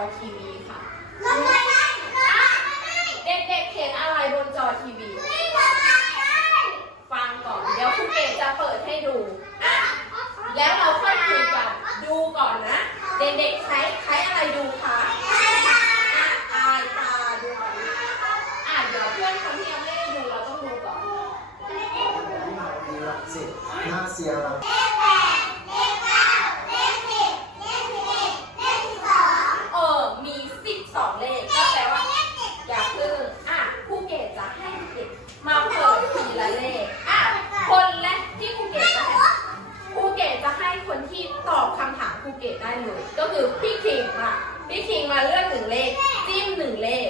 อทีวีค่ะ เด็กๆเห็นอะไรบนจอทีวี ฟังก่อน เดี๋ยวคุณเกดจะเปิดให้ดูแล้วเราค่อยคุยกัน ดูก่อนนะ เด็กๆใช้ใช้อะไรดูคะอ่อายตาอนอะเพื่อนคนที่ยังไม่ดูเราต้องดูก่อนน่าเสียห เกตได้เลย ก็คือพี่คิงอะพี่คิงมาเลือกหนึ่งเลข จิ้มหนึ่งเลข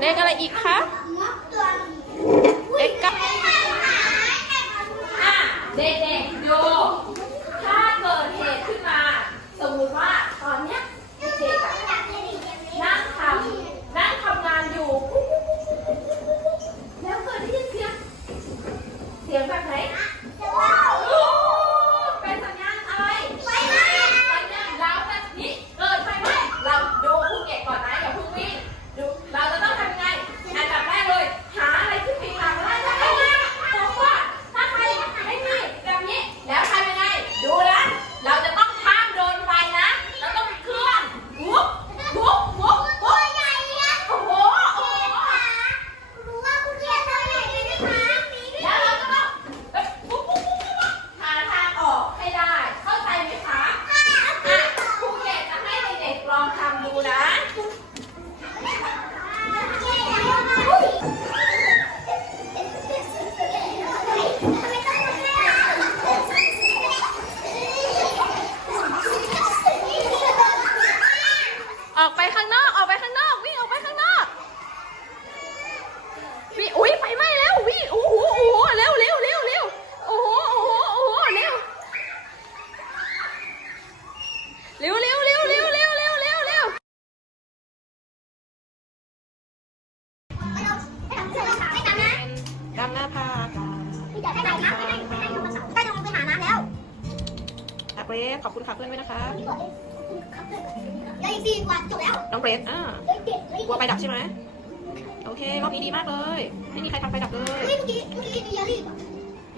เลขอะไรอีกคะเลขเก้าอะเด็กๆดู ถ้าเกิดเหตุขึ้นมา สมมุติว่าตอนเนี้ย อะเกรซขอบคุณค่ะเพื่อนด้วยนะคะน้องเกรซอ่ากลัวไฟดับใช่ไหมโอเครอบนี้ดีมากเลย ไม่มีใครทำไฟดับเลย เฮ้ยเมื่อกี้เมื่อกี้นี่ยารีบอะ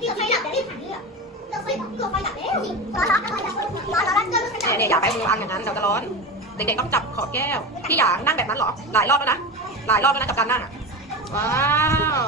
นี่กับไฟดับแต่รีบหันเลยอะเราไฟดับเราไฟดับแล้วจริงร้อนร้อนไฟดับร้อนร้อนร้อนเกินไฟดับเนี่ยเนี่ยอย่าไปมืออังอย่างนั้นเดี๋ยวจะร้อน เด็กๆต้องจับขอบแก้ว พี่หยางนั่งแบบนั้นเหรอ หลายรอบแล้วนะ หลายรอบแล้วนะกับการนั่งอะ ว้าว